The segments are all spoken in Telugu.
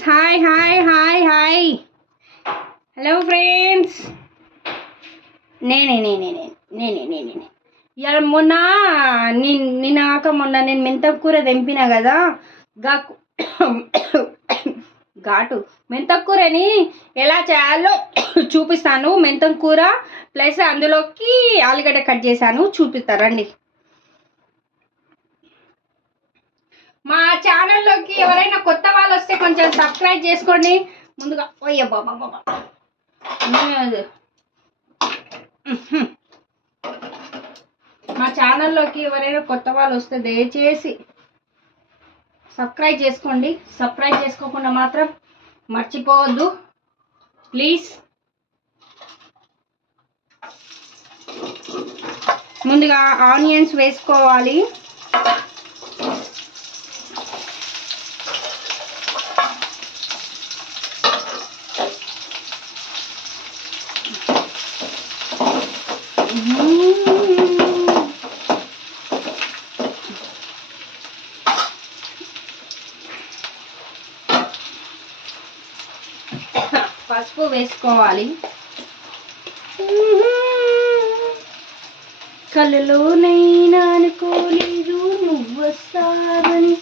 Friends, hi hi hi hi. Hello friends, నేనే ఇవాళ మొన్న నేను మెంతం కూర తెంపినా కదా, ఘాటు మెంతం కూరని ఎలా చేయాలో చూపిస్తాను. మెంతం కూర ప్లస్ అందులోకి ఆలుగడ్డ కట్ చేశాను, చూపిస్తారండి. మా ఛానల్లోకి ఎవరైనా కొత్త వాళ్ళు వస్తే కొంచెం సబ్స్క్రైబ్ చేసుకోండి. ముందుగా ఓయ్య బాబా మా ఛానల్లోకి ఎవరైనా కొత్త వాళ్ళు వస్తే దయచేసి సబ్స్క్రైబ్ చేసుకోండి. సబ్స్క్రైబ్ చేసుకోకుండా మాత్రం మర్చిపోవద్దు ప్లీజ్. ముందుగా ఆనియన్స్ వేసుకోవాలి. పసుపు వేసుకోవాలి. కళ్ళలోనైనా అనుకోలేదు నువ్వు వస్తావని,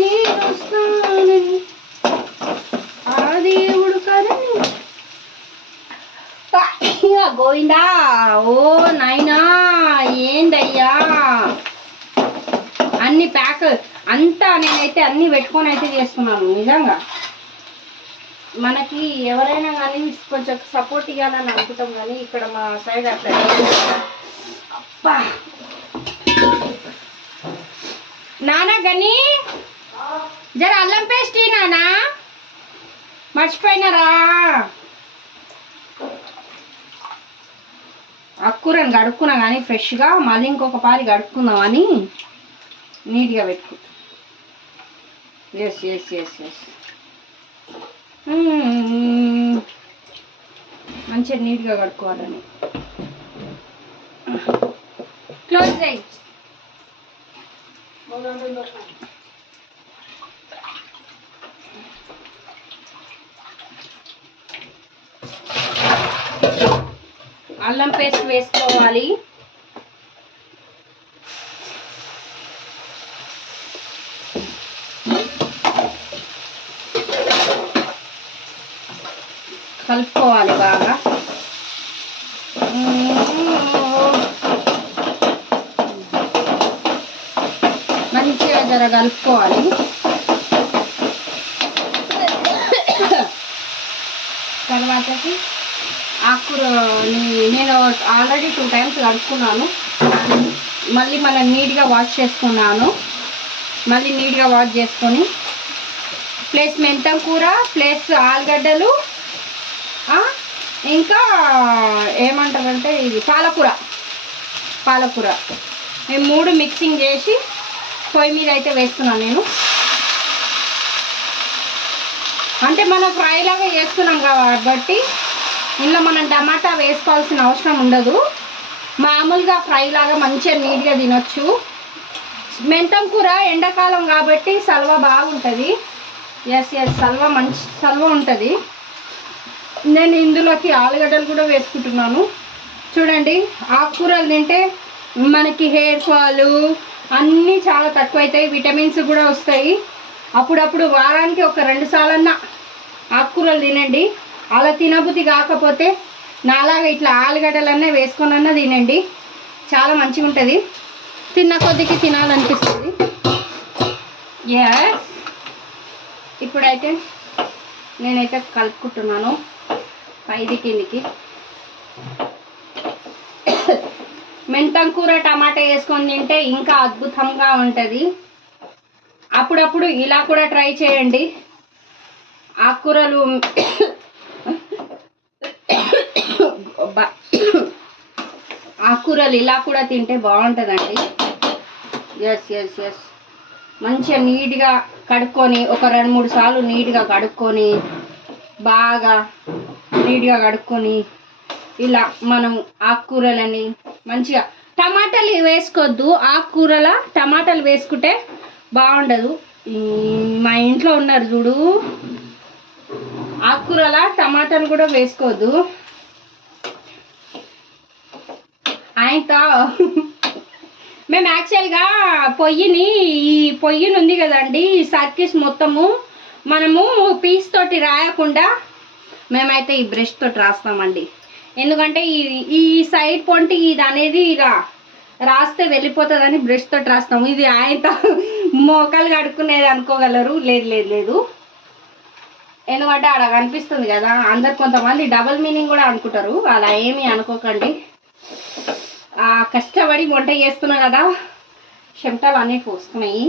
నేను వస్తానని ఆ దేవుడు కదని. గోవిందా, ఓ నాయనా, ఏందయ్యా అన్ని ప్యాక్ అంతా నేనైతే అన్ని పెట్టుకొని అయితే చేస్తున్నాను. నిజంగా మనకి ఎవరైనా కానీ కొంచెం సపోర్ట్ ఇవ్వాలని అనుకుంటాం, కానీ ఇక్కడ మా సైడ్ అట్లా అబ్బా. నానా గని జర అల్లం పేస్ట్ నానా, మర్చిపోయినారా? అక్కూరని కడుక్కున్నా కానీ ఫ్రెష్గా, మళ్ళీ ఇంకొక పారి కడుక్కుందామని నీట్గా పెట్టుకుంటా. ఎస్ ఎస్ ఎస్ ఎస్ మంచిగా నీట్గా కడుక్కోవాలని. క్లోజ్ చేయి. అల్లం పేస్ట్ వేసుకోవాలి. కలుపుకోవాలి బాగా. మంచిగా జర కలుపుకోవాలి. తర్వాతకి ఆకుకూరని నేను ఆల్రెడీ 2 times కలుపుకున్నాను. మళ్ళీ మనం నీట్గా వాష్ చేసుకున్నాను. మళ్ళీ నీట్గా వాష్ చేసుకొని ప్లస్ మెంతం కూర ప్లస్ ఆలుగడ్డలు, ఇంకా ఏమంటారంటే ఇది పాలకూర ఈ 3 మిక్సింగ్ చేసి పొయ్యి మీద అయితే వేస్తున్నాను నేను. అంటే మనం ఫ్రై లాగా వేస్తున్నాం కాబట్టి ఇందులో మనం టమాటా వేసుకోవాల్సిన అవసరం ఉండదు. మామూలుగా ఫ్రై లాగా మంచిగా నీట్గా తినొచ్చు. మెంతం కూర ఎండాకాలం కాబట్టి సల్వ బాగుంటుంది. ఎస్ సల్వ ఉంటుంది. నేను ఇందులోకి ఆలుగడ్డలు కూడా వేసుకుంటున్నాను. చూడండి, ఆకుకూరలు తింటే మనకి హెయిర్ ఫాల్ అన్నీ చాలా తక్కువ అవుతాయి, విటమిన్స్ కూడా వస్తాయి. అప్పుడప్పుడు వారానికి ఒక 2 సార్లన్నా ఆకుకూరలు తినండి. అలా తినబుద్ధి కాకపోతే నాలాగా ఇట్లా ఆలుగడ్డలన్నీ వేసుకొనన్నా తినండి, చాలా మంచిగా ఉంటుంది. తిన్న కొద్దికి తినాలనిపిస్తుంది. ఎస్, ఇప్పుడైతే నేనైతే కలుపుకుంటున్నాను పైది కిందికి. మెంతం కూర టమాటా వేసుకొని తింటే ఇంకా అద్భుతంగా ఉంటుంది. అప్పుడప్పుడు ఇలా కూడా ట్రై చేయండి. ఆకుకూరలు ఆకుకూరలు ఇలా కూడా తింటే బాగుంటుందండి. ఎస్ ఎస్ ఎస్ మంచిగా నీట్గా కడుక్కొని ఒక 2-3 సార్లు నీట్గా కడుక్కొని బాగా నీట్గా కడుక్కొని ఇలా మనం ఆకుకూరలని మంచిగా, టమాటాలు వేసుకోవద్దు. ఆకుకూరల టమాటాలు వేసుకుంటే బాగుండదు. మా ఇంట్లో ఉన్నారు చూడు, ఆకుకూరల టమాటాలు కూడా వేసుకోవద్దు. ఆయనతో మేము యాక్చువల్గా ఈ పొయ్యిని ఉంది కదండి, సర్కిస్ మొత్తము మనము పీస్ తోటి రాయకుండా మేమైతే ఈ బ్రష్ తోటి రాస్తామండి. ఎందుకంటే ఈ సైడ్ పొంటి ఇది అనేది ఇలా రాస్తే వెళ్ళిపోతుందని బ్రష్ తోటి రాస్తాము. ఇది ఆయనతో మోకాలు కడుక్కునేది అనుకోగలరు. లేదు లేదు లేదు, ఎందుకంటే అలా కనిపిస్తుంది కదా, అందరు కొంతమంది డబుల్ మీనింగ్ కూడా అనుకుంటారు. అలా ఏమీ అనుకోకండి. కష్టపడి వంట చేస్తున్నా కదా, చెమటలు అనేవి వస్తున్నాయి.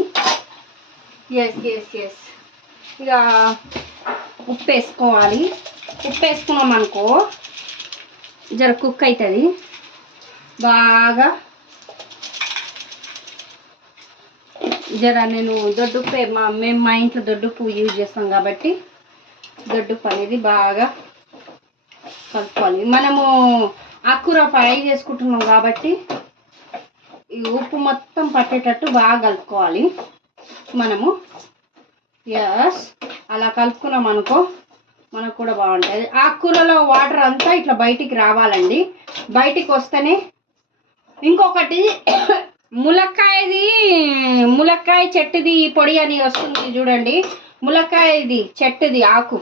Yes yes yes. ఇక ఉప్పు వేసుకోవాలి. ఉప్పు వేసుకున్నాం అనుకో జర కుక్ అవుతుంది బాగా. జర నేను దొడ్డుప్పే మేము మా ఇంట్లో దొడ్డుప్పు యూజ్ చేస్తాం కాబట్టి దొడ్డుప్పు అనేది బాగా కలుపుకోవాలి. మనము ఆకుకూర ఫ్రై చేసుకుంటున్నాం కాబట్టి ఈ ఉప్పు మొత్తం పట్టేటట్టు బాగా కలుపుకోవాలి మనము. ఎస్, అలా కలుపుకున్నాం అనుకో మనకు కూడా బాగుంటుంది. ఆకుకూరలో వాటర్ అంతా ఇట్లా బయటికి రావాలండి. బయటికి వస్తేనే. ఇంకొకటి ములక్కాయ చెట్టుది పొడి అని వస్తుంది చూడండి, ములక్కాయది చెట్టుది ఆకు,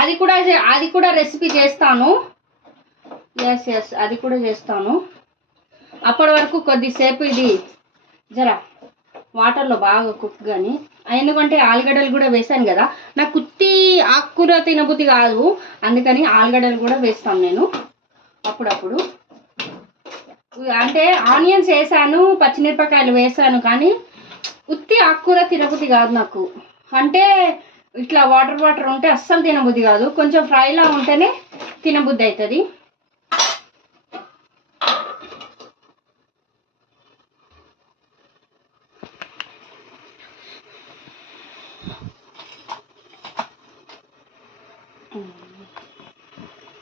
అది కూడా రెసిపీ చేస్తాను. ఎస్ ఎస్, అది కూడా చేస్తాను. అప్పటి వరకు కొద్దిసేపు ఇది జర వాటర్లో బాగా కుక్. కానీ ఎందుకంటే ఆలుగడ్డలు కూడా వేసాను కదా, నాకు కుత్తి ఆకుకూర తినబుద్ధి కాదు, అందుకని ఆలుగడ్డలు కూడా వేస్తాను నేను అప్పుడప్పుడు. అంటే ఆనియన్స్ వేసాను, పచ్చిమిరపకాయలు వేసాను, కానీ ఉత్తి ఆకుకూర తినబుద్ధి కాదు నాకు. అంటే ఇట్లా వాటర్ ఉంటే అస్సలు తినబుద్ధి కాదు, కొంచెం ఫ్రైలా ఉంటేనే తినబుద్ధి అవుతుంది.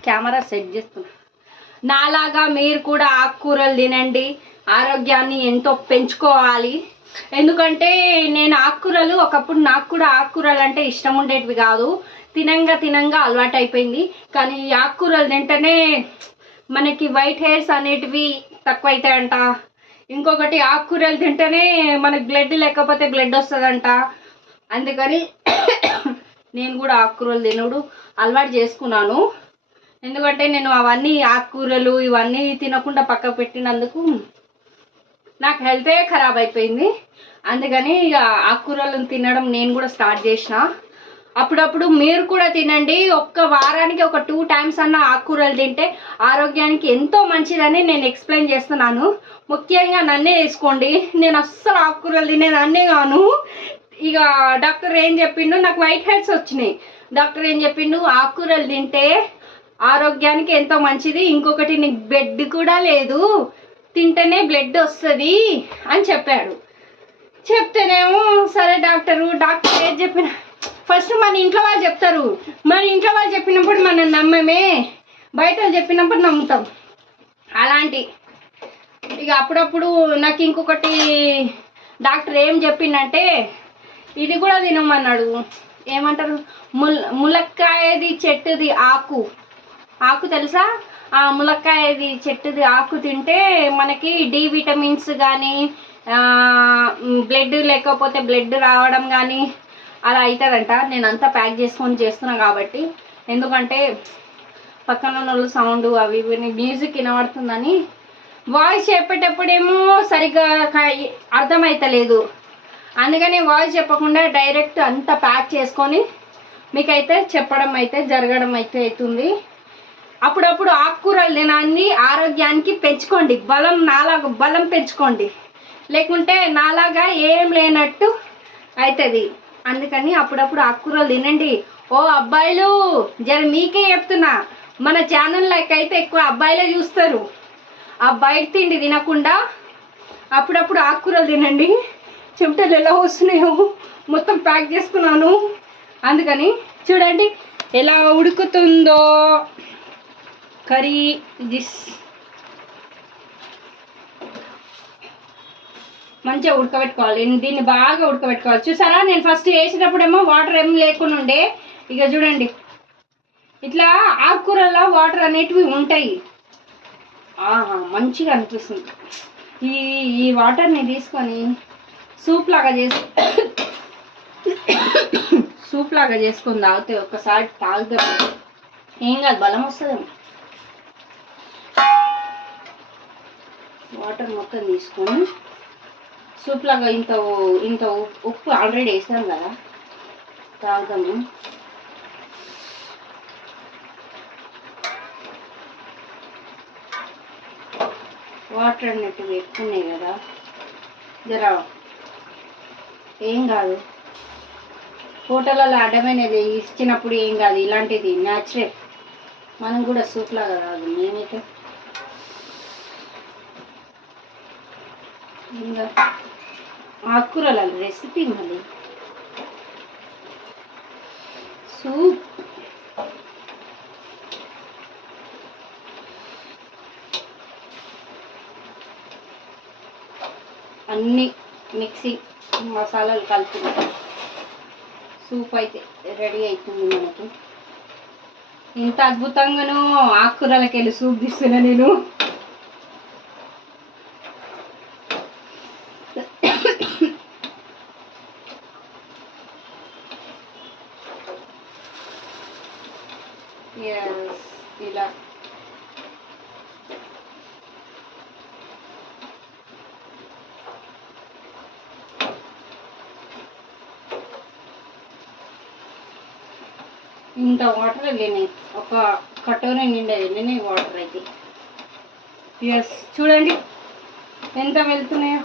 కెమెరా సెట్ చేస్తున్నా. నాలాగా మీరు కూడా ఆకుకూరలు తినండి, ఆరోగ్యాన్ని ఎంతో పెంచుకోవాలి. ఎందుకంటే నేను ఆకుకూరలు ఒకప్పుడు నాకు కూడా ఆకుకూరలు అంటే ఇష్టం ఉండేటివి కాదు, తినంగా అలవాటు అయిపోయింది. కానీ ఈ ఆకుకూరలు తింటేనే మనకి వైట్ హెయిర్స్ అనేటివి తక్కువ అవుతాయంట. ఇంకొకటి ఆకుకూరలు తింటేనే మనకి బ్లడ్ లేకపోతే బ్లడ్ వస్తుందంట. అందుకని నేను కూడా ఆకుకూరలు తినడు అలవాటు చేసుకున్నాను. ఎందుకంటే నేను అవన్నీ ఆకుకూరలు ఇవన్నీ తినకుండా పక్కకు పెట్టినందుకు నాకు హెల్తే ఖరాబ్ అయిపోయింది. అందుకని ఇక ఆకుకూరలను తినడం నేను కూడా స్టార్ట్ చేసిన. అప్పుడప్పుడు మీరు కూడా తినండి. వారానికి ఒక 2 times అన్న ఆకుకూరలు తింటే ఆరోగ్యానికి ఎంతో మంచిదని నేను ఎక్స్ప్లెయిన్ చేస్తున్నాను. ముఖ్యంగా నన్నే వేసుకోండి, నేను అస్సలు ఆకుకూరలు తినేదాన్నే కాను. ఇక డాక్టర్ ఏం చెప్పిండు, నాకు వైట్ హెయిర్స్ వచ్చినాయి. డాక్టర్ ఏం చెప్పిండు, ఆకుకూరలు తింటే ఆరోగ్యానికి ఎంతో మంచిది, ఇంకొకటి నీకు బ్లడ్ కూడా లేదు, తింటేనే బ్లడ్ వస్తుంది అని చెప్పాడు. చెప్తేనేమో సరే డాక్టర్ ఏం చెప్పిన ఫస్ట్ మన ఇంట్లో వాళ్ళు చెప్తారు, మన ఇంట్లో వాళ్ళు చెప్పినప్పుడు మనం నమ్మమే, బయట చెప్పినప్పుడు నమ్ముతాం. అలాంటి ఇక అప్పుడప్పుడు నాకు ఇంకొకటి డాక్టర్ ఏం చెప్పిండంటే ఇది కూడా తినమన్నాడు. ఏమంటారు, ములక్కాయది చెట్టుది ఆకు తెలుసా? ఆ ములక్కాయది చెట్టుది ఆకు తింటే మనకి డి విటమిన్స్ కానీ బ్లడ్ లేకపోతే బ్లడ్ రావడం కానీ అలా అవుతుందంట. నేను అంతా ప్యాక్ చేసుకొని చేస్తున్నాను కాబట్టి, ఎందుకంటే పక్కన వాళ్ళు సౌండ్ అవి మ్యూజిక్ వినబడుతుందని. వాయిస్ చెప్పేటప్పుడేమో సరిగ్గా అర్థమవుతలేదు, అందుకని వాయిస్ చెప్పకుండా డైరెక్ట్ అంతా ప్యాక్ చేసుకొని మీకైతే చెప్పడం అయితే జరగడం అయితే అవుతుంది. అప్పుడప్పుడు ఆకుకూరలు తినాన్ని ఆరోగ్యానికి పెంచుకోండి, బలం పెంచుకోండి, లేకుంటే నాలాగా ఏం లేనట్టు అవుతుంది. అందుకని అప్పుడప్పుడు ఆకుకూరలు తినండి. ఓ అబ్బాయిలు, జర మీకే చెప్తున్నా, మన ఛానల్లోకి అయితే ఎక్కువ అబ్బాయిలే చూస్తారు. ఆ బయట తిండి తినకుండా అప్పుడప్పుడు ఆకుకూరలు తినండి. చెమటలు ఎలా వస్తున్నాయో మొత్తం ప్యాక్ చేసుకున్నాను. అందుకని చూడండి ఎలా ఉడుకుతుందో కర్రీ. మంచిగా ఉడకబెట్టుకోవాలి. దీన్ని బాగా ఉడకబెట్టుకోవాలి. చూసారా, నేను ఫస్ట్ వేసినప్పుడేమో వాటర్ ఏం లేకుండా ఉండే. ఇక చూడండి, ఇట్లా ఆకుకూరల్లో వాటర్ అనేటివి ఉంటాయి. మంచిగా అనిపిస్తుంది. ఈ వాటర్ని తీసుకొని సూప్ లాగా చేసుకొని తాగితే ఒక్కసారి తాగుతాం, ఏం కాదు, బలం వస్తుందేమో. వాటర్ మొత్తం తీసుకొని సూప్ లాగా ఇంత ఉప్పు ఆల్రెడీ వేసాం కదా, తాగుతాము. వాటర్ అన్నట్టు ఎక్కున్నాయి కదా, జర ఏం కాదు. హోటళ్ళలో అడ్డమైనది ఇచ్చినప్పుడు ఏం కాదు, ఇలాంటిది న్యాచురల్. మనం కూడా సూప్ లాగా కాదు. మేమైతే ఇంకా ఆకుకూరల రెసిపీ మళ్ళీ సూప్. అన్నీ మిక్సీ మసాలాలు కలిపి సూప్ అయితే రెడీ అవుతుంది మనకి. ఇంత అద్భుతంగానూ ఆకుకూరలకి వెళ్ళి సూప్ తీస్తున్నా నేను. ఇలా ఇంత వాటర్ వెళ్ళినాయి, ఒక కటోరీ నిండా వెళ్ళినాయి వాటర్ అయితే. ఎస్, చూడండి ఎంత వెళ్తున్నాయో.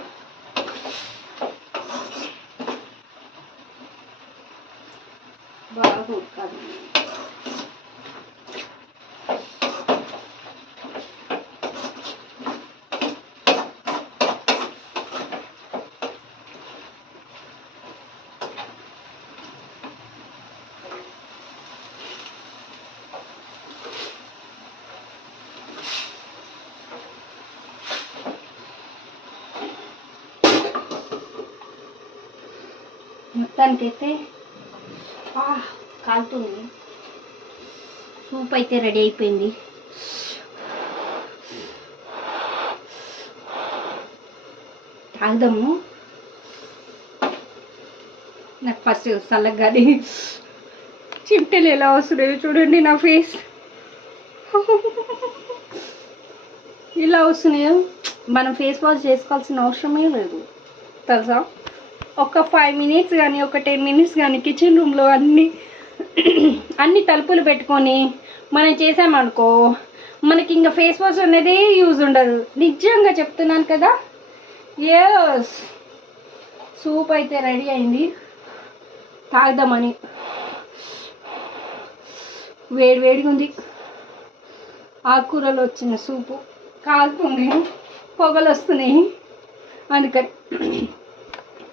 బాగా ఉడకాలి. మొత్తానికైతే కాలుతుంది. సూప్ అయితే రెడీ అయిపోయింది. తాగుదాము. నాకు ఫస్ట్ చల్లగా కానీ చిమ్టెలు ఎలా వస్తున్నాయో చూడండి. నా ఫేస్ ఇలా వస్తున్నాయో. మనం ఫేస్ వాష్ చేసుకోవాల్సిన అవసరమే లేదు తెలుసా. ఒక 5 minutes కానీ ఒక 10 minutes కానీ కిచెన్ రూమ్లో అన్ని తలుపులు పెట్టుకొని మనం చేసామనుకో, మనకి ఇంకా ఫేస్ వాష్ అనేది యూజ్ ఉండదు. నిజంగా చెప్తున్నాను కదా. ఎస్, సూప్ అయితే రెడీ అయింది. తాగుదామని. వేడివేడిగా ఉంది. ఆకుకూరలు వచ్చిన సూపు కాలుతుంది, పొగలు వస్తున్నాయి. అందుకని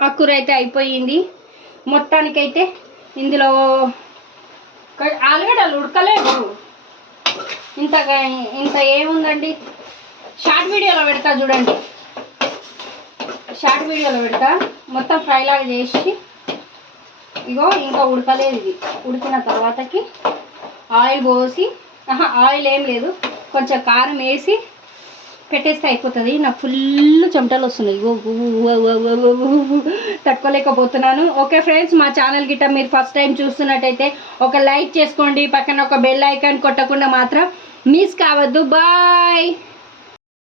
ఆకుకూర అయితే అయిపోయింది. మొత్తానికైతే ఇందులో ఆలుగడ్డలు ఉడకలేదు. ఇంత ఏముందండి, షార్ట్ వీడియోలో పెడతా చూడండి. షార్ట్ వీడియోలో పెడతా. మొత్తం ఫ్రై లాగా చేసి, ఇగో ఇంకా ఉడకలేదు. ఇది ఉడికిన తర్వాతకి ఆయిల్ పోసి, ఆయిల్ ఏం లేదు, కొంచెం కారం వేసి పెట్టేస్తే అయిపోతుంది. నాకు ఫుల్ చెమటలు వస్తున్నాయి, తట్టుకోలేకపోతున్నాను. ఓకే ఫ్రెండ్స్, మా ఛానల్ గిట్ట మీరు ఫస్ట్ టైం చూస్తున్నట్టయితే ఒక లైక్ చేసుకోండి. పక్కన ఒక బెల్ ఐకాన్ కొట్టకుండా మాత్రం మిస్ కావద్దు. బాయ్.